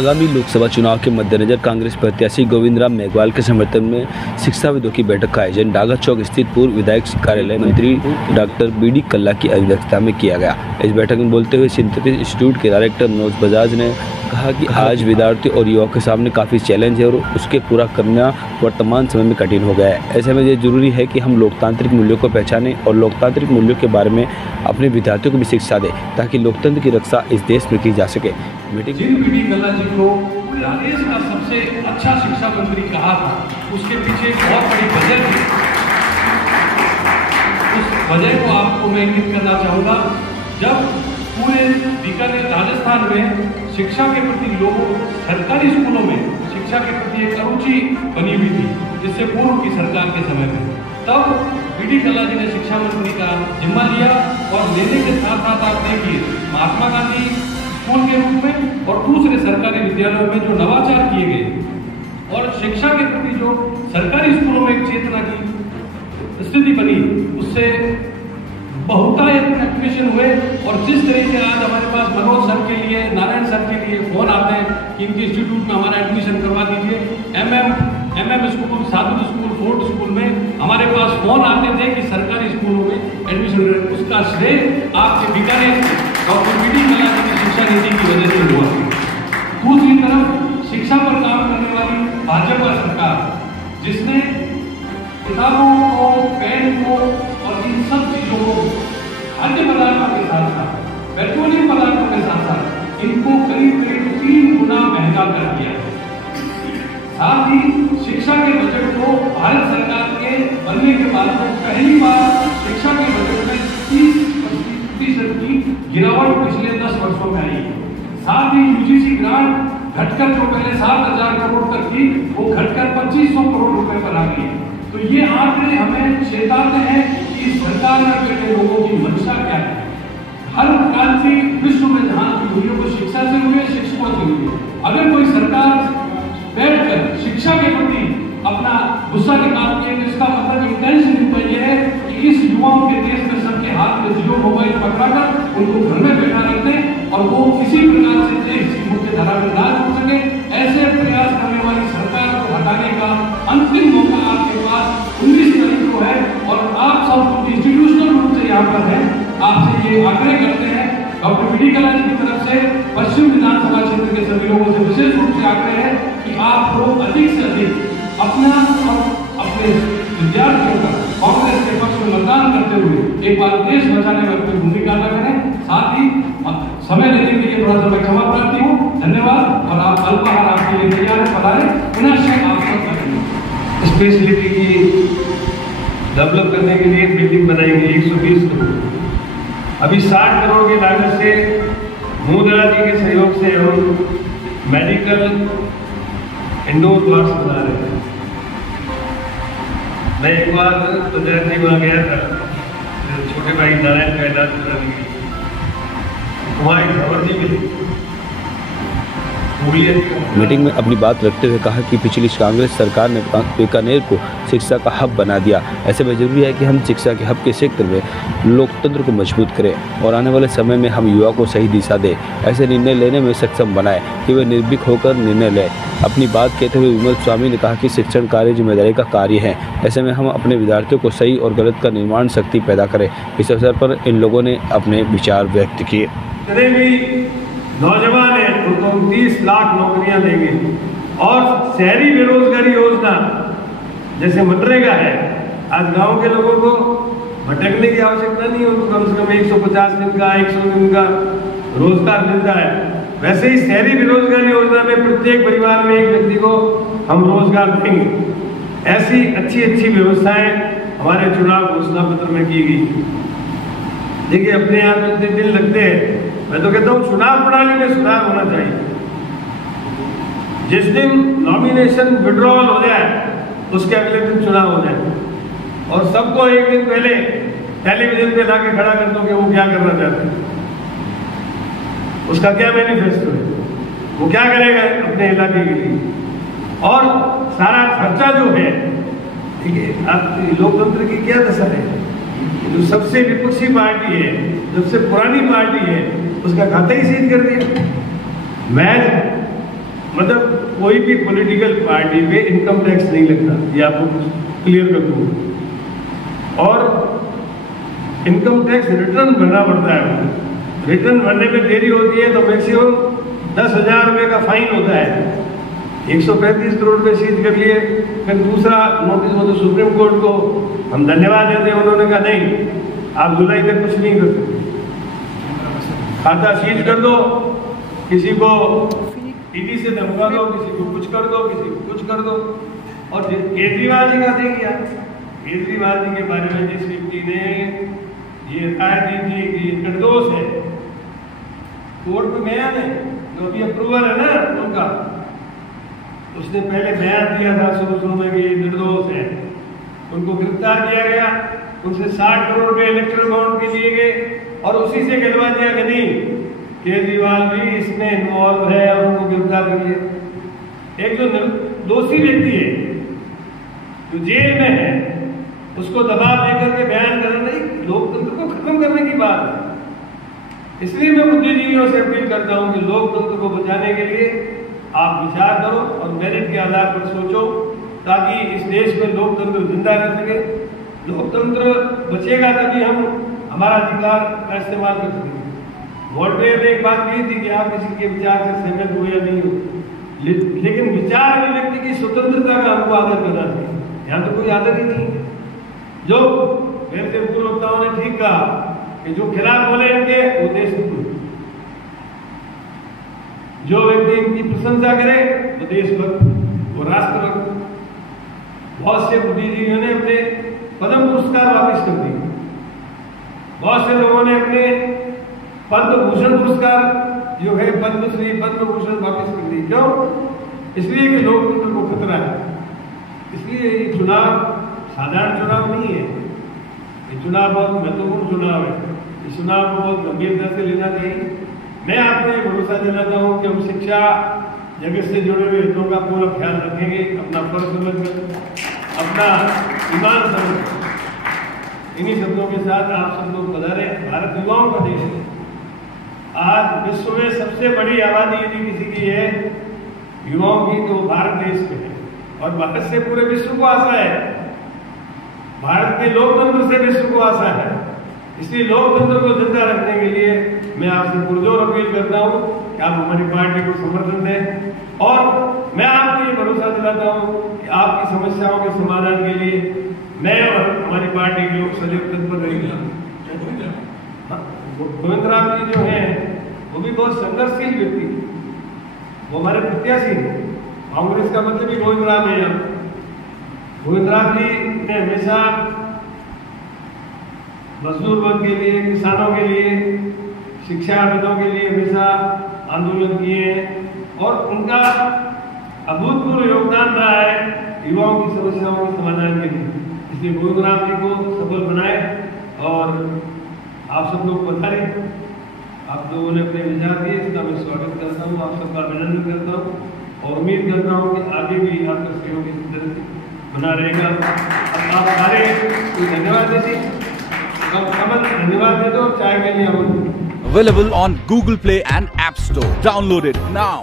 आगामी लोकसभा चुनाव के मद्देनजर कांग्रेस प्रत्याशी गोविंदराम मेघवाल के समर्थन में शिक्षाविदों की बैठक का आयोजन डागा चौक स्थित पूर्व विधायक कार्यालय मंत्री डॉक्टर बी.डी. कल्ला की अध्यक्षता में किया गया। इस बैठक में बोलते हुए सिंथेटिक इंस्टीट्यूट के डायरेक्टर मनोज बजाज ने कहा कि आज विद्यार्थी और युवाओं के सामने काफ़ी चैलेंज है और उसके पूरा करना वर्तमान समय में कठिन हो गया है। ऐसे में ये जरूरी है कि हम लोकतांत्रिक मूल्यों को पहचानें और लोकतांत्रिक मूल्यों के बारे में अपने विद्यार्थियों को भी शिक्षा दें ताकि लोकतंत्र की रक्षा इस देश में की जा सके। Meeting BD. कल्ला जी को देश का सबसे अच्छा शिक्षा मंत्री कहा था, उसके पीछे एक बहुत बड़ी वजह थी। उस वजह को आपको मैं इंगित करना चाहूँगा। जब पूरे बीकानेर राजस्थान में शिक्षा के प्रति लोगों सरकारी स्कूलों में शिक्षा के प्रति एक अरुचि बनी हुई थी, जिससे पूर्व की सरकार के समय में, तब बी.डी. कल्ला जी ने शिक्षा मंत्री का जिम्मा लिया और लेने के साथ साथ आप देखिए महात्मा गांधी स्कूल के रूप में और दूसरे सरकारी विद्यालयों में जो नवाचार किए गए और शिक्षा के प्रति जो सरकारी स्कूलों में एक चेतना की स्थिति बनी, उससे बहुतायत एक्टिवेशन हुए। और जिस तरह से आज हमारे पास मनोज सर के लिए, नारायण सर के लिए फोन आते हैं कि इनके इंस्टीट्यूट में हमारा एडमिशन करवा दीजिए, एमएम स्कूल, साधु स्कूल, फोर्ट स्कूल में हमारे पास फोन आते थे कि सरकारी स्कूलों में एडमिशन करें। उसका श्रेय आपके बीकानेर डॉक्टर बी.डी. कल्ला जी की शिक्षा नीति की वजह से हुआ। दूसरी तरफ शिक्षा पर काम करने वाली भाजपा सरकार, जिसने किताबों को, पेन को और इन सब चीजों को खाद्य पदार्थों के साथ साथ, पेट्रोलियम पदार्थों के साथ साथ इनको करीब 3 गुना महंगा कर दिया। साथ ही शिक्षा के बजट को भारत सरकार के बनने के बाद पहली बार शिक्षा के बजट में 30% की गिरावट पिछले 10 वर्षों में आई है। साथ ही यूजीसी ग्रांट घटकर जो पहले 7,000 करोड़ तक थी, वो घटकर 2,500 करोड़ रुपए पर आ गई है। तो ये आंकड़े हमें चेताते हैं कि सरकार में बैठे लोगों की मंशा क्या है। हर क्रांति विश्व में जहां की हुई है वो शिक्षा से हुई है, शिक्षकों से हुई है। अगर कोई सरकार बैठकर शिक्षा के प्रति अपना गुस्सा निकालती है, तो इसका मतलब इंटेंशन ये है कि इस युवाओं के देश में सबके हाथ में जियो मोबाइल पकड़ाकर उनको घर में बैठा रखते हैं और वो किसी प्रकार से देश की मुख्य धारा में ना जुड़ सके। ऐसे प्रयास करने वाली सरकार को हटाने का अंतिम मौका आपके पास 19 तारीख को है और आप सब इंस्टीट्यूशनल रूप से यहाँ पर हैं। आपसे ये आग्रह करते हैं, डॉक्टर बी.डी. कल्ला जी की तरफ से पश्चिम विधानसभा क्षेत्र के सभी लोगों से विशेष रूप से आग्रह है कि आप लोग अधिक से अधिक अपना और अपने विद्यार्थियों का कांग्रेस के पक्ष में मतदान करते हुए एक बार देश बचाने में अपनी भूमिका अदा करें। साथ ही समय लेने के लिए थोड़ा सा मैं क्षमा प्रार्थी हूँ। धन्यवाद। और आप अल्पाहार आपके लिए तैयार है, पधारें। पुनः आप सब स्पेशलिटी की डेवलप करने के लिए बिल्डिंग बनाई गई 120 करोड़। अभी 60 करोड़ की लागत से मोदरा जी के सहयोग से हम मेडिकल इंडोर पार्क्स बना रहे हैं। मैं एक बार पंचायत में वहाँ गया था, छोटे भाई नारायण का इलाज कराने के लिए, हमारी खबर जी मिली। मीटिंग में अपनी बात रखते हुए कहा कि पिछली कांग्रेस सरकार ने बीकानेर को शिक्षा का हब बना दिया। ऐसे में जरूरी है कि हम शिक्षा के हब के क्षेत्र में लोकतंत्र को मजबूत करें और आने वाले समय में हम युवा को सही दिशा दें, ऐसे निर्णय लेने में सक्षम बनाएं कि वे निर्भीक होकर निर्णय लें। अपनी बात कहते हुए विमल स्वामी ने कहा कि शिक्षण कार्य जिम्मेदारी का कार्य है। ऐसे में हम अपने विद्यार्थियों को सही और गलत का निर्माण शक्ति पैदा करें। इस अवसर पर इन लोगों ने अपने विचार व्यक्त किए। नौजवान है तो 30 लाख नौकरियां देंगे और शहरी बेरोजगारी योजना जैसे मनरेगा है, आज गांव के लोगों को भटकने की आवश्यकता नहीं है, उनको कम से कम 150 दिन का 100 दिन का रोजगार मिलता है। वैसे ही शहरी बेरोजगारी योजना में प्रत्येक परिवार में एक व्यक्ति को हम रोजगार देंगे। ऐसी अच्छी व्यवस्थाएं हमारे चुनाव घोषणा पत्र में की गई। देखिए अपने यहाँ तो इतने दिन लगते हैं, मैं तो कहता हूँ चुनाव प्रणाली में सुधार होना चाहिए। जिस दिन नॉमिनेशन विड्रॉल हो जाए उसके अगले दिन चुनाव हो जाए और सबको एक दिन पहले टेलीविजन पे लाके खड़ा कर दो कि वो क्या करना चाहते हैं, उसका क्या मैनिफेस्टो है, वो क्या करेगा अपने इलाके के लिए, और सारा खर्चा जो है, ठीक है, आप लोकतंत्र की क्या दशा है। जो सबसे विपक्षी पार्टी है, सबसे पुरानी पार्टी है, उसका खाता ही सील कर दिया। महज मतलब कोई भी पॉलिटिकल पार्टी में इनकम टैक्स नहीं लगता, ये आपको क्लियर कर दूँ। और इनकम टैक्स रिटर्न भरना पड़ता है, रिटर्न भरने में देरी होती है तो मैक्सिमम 10,000 रुपये का फाइन होता है। 135 करोड़ रुपये सीज कर लिए। फिर दूसरा नोटिस मतलब सुप्रीम कोर्ट को हम धन्यवाद देते हैं, उन्होंने कहा नहीं आप जुलाई तक कुछ नहीं कर सकते, खाता सीज कर दो, किसी को ईडी से धमका दो, किसी को कुछ कर दो, किसी को कुछ कर दो। और केजरीवाल जी का देखिए, केजरीवाल जी के बारे में जिस व्यक्ति ने ये राय दी थी कि ये निर्दोष है, कोर्ट में बयान है जो अभी अप्रूवल है ना उनका, उसने पहले बयान दिया था शुरू में कि ये निर्दोष है, उनको गिरफ्तार किया गया, उनसे 60 करोड़ रुपए इलेक्ट्रल बॉन्ड के लिए गए और उसी से गिलवा दिया कि नहीं केजरीवाल भी इसमें इन्वॉल्व है और उनको गिरफ्तार कर लिया। एक जो दोषी व्यक्ति है जो जेल में है उसको दबाव देकर के बयान करना नहीं, लोकतंत्र को खत्म करने की बात है। इसलिए मैं बुद्धिजीवियों से अपील करता हूं कि लोकतंत्र को बचाने के लिए आप विचार करो और मेरिट के आधार पर सोचो, ताकि इस देश में लोकतंत्र जिंदा रह सके। लोकतंत्र बचेगा तभी हम हमारा अधिकार का इस्तेमाल कर सकेंगे। वोल्टेयर ने एक बात कही थी कि आप किसी के विचार से सहमत हो या नहीं हो, लेकिन विचार अभिव्यक्ति की स्वतंत्रता का हमको आदर करना चाहिए। यहाँ तो कोई आदर ही नहीं। जो मेरे से पूर्व वक्ताओं ने ठीक कहा कि जो खिलाफ बोले इनके वो देशभक्त, जो व्यक्ति इनकी प्रशंसा करे वो देशभक्त, वो राष्ट्रभक्त। बहुत से बुद्धिजीवियों ने अपने पद्म पुरस्कार वापस कर दिए, बहुत से लोगों ने अपने पद्म भूषण पुरस्कार जो है पद्मश्री पद्म भूषण वापस कर दिए। क्यों? इसलिए कि लोकतंत्र को खतरा है। इसलिए ये चुनाव साधारण चुनाव नहीं है, ये चुनाव बहुत महत्वपूर्ण चुनाव है। इस चुनाव को बहुत गंभीरता से लेना चाहिए। मैं आपको ये भरोसा दिलाता हूँ कि हम शिक्षा जगत से जुड़े हुए हितों का पूरा ख्याल रखेंगे, अपना फर्ज समझकर, अपना ईमान समझकर। इन्हीं शब्दों के साथ आप सब लोग पधारे। भारत युवाओं का देश है। आज विश्व में सबसे बड़ी आबादी यदि किसी की है युवाओं की तो भारत देश में है, और भारत से पूरे विश्व को आशा है, भारत के लोकतंत्र से विश्व को आशा है। इसलिए लोकतंत्र को जिंदा रखने के लिए मैं आपसे पुरजोर अपील करता हूं कि आप हमारी पार्टी को समर्थन दें। और मैं आपको ये भरोसा दिलाता हूं कि आपकी समस्याओं के समाधान के लिए मैं और हमारी पार्टी के लोग सदैव तत्पर रहेंगे। गोविंद राम जी जो हैं वो भी बहुत संघर्षशील व्यक्ति, वो हमारे प्रत्याशी हैं। कांग्रेस का मतलब भी गोविंद राम है। गोविंद राम जी ने हमेशा मजदूर वर्ग के लिए, किसानों के लिए, शिक्षाविदों के लिए हमेशा आंदोलन किए हैं और उनका अभूतपूर्व योगदान रहा है युवाओं की समस्याओं के समाधान के लिए। इसलिए गोविंद राम जी को सफल बनाए और आप सब लोग पधारे। आप लोगों ने अपने विचार दिए, इसका मैं स्वागत करता हूँ, आप सबका अभिनंदन करता हूँ और उम्मीद करता हूँ कि आगे भी आपका सहयोग इस तरह से बना रहेगा। अब आप सारे धन्यवाद देते, धन्यवाद दे दो, चाय के लिए। Available on Google Play and App Store. Download it now.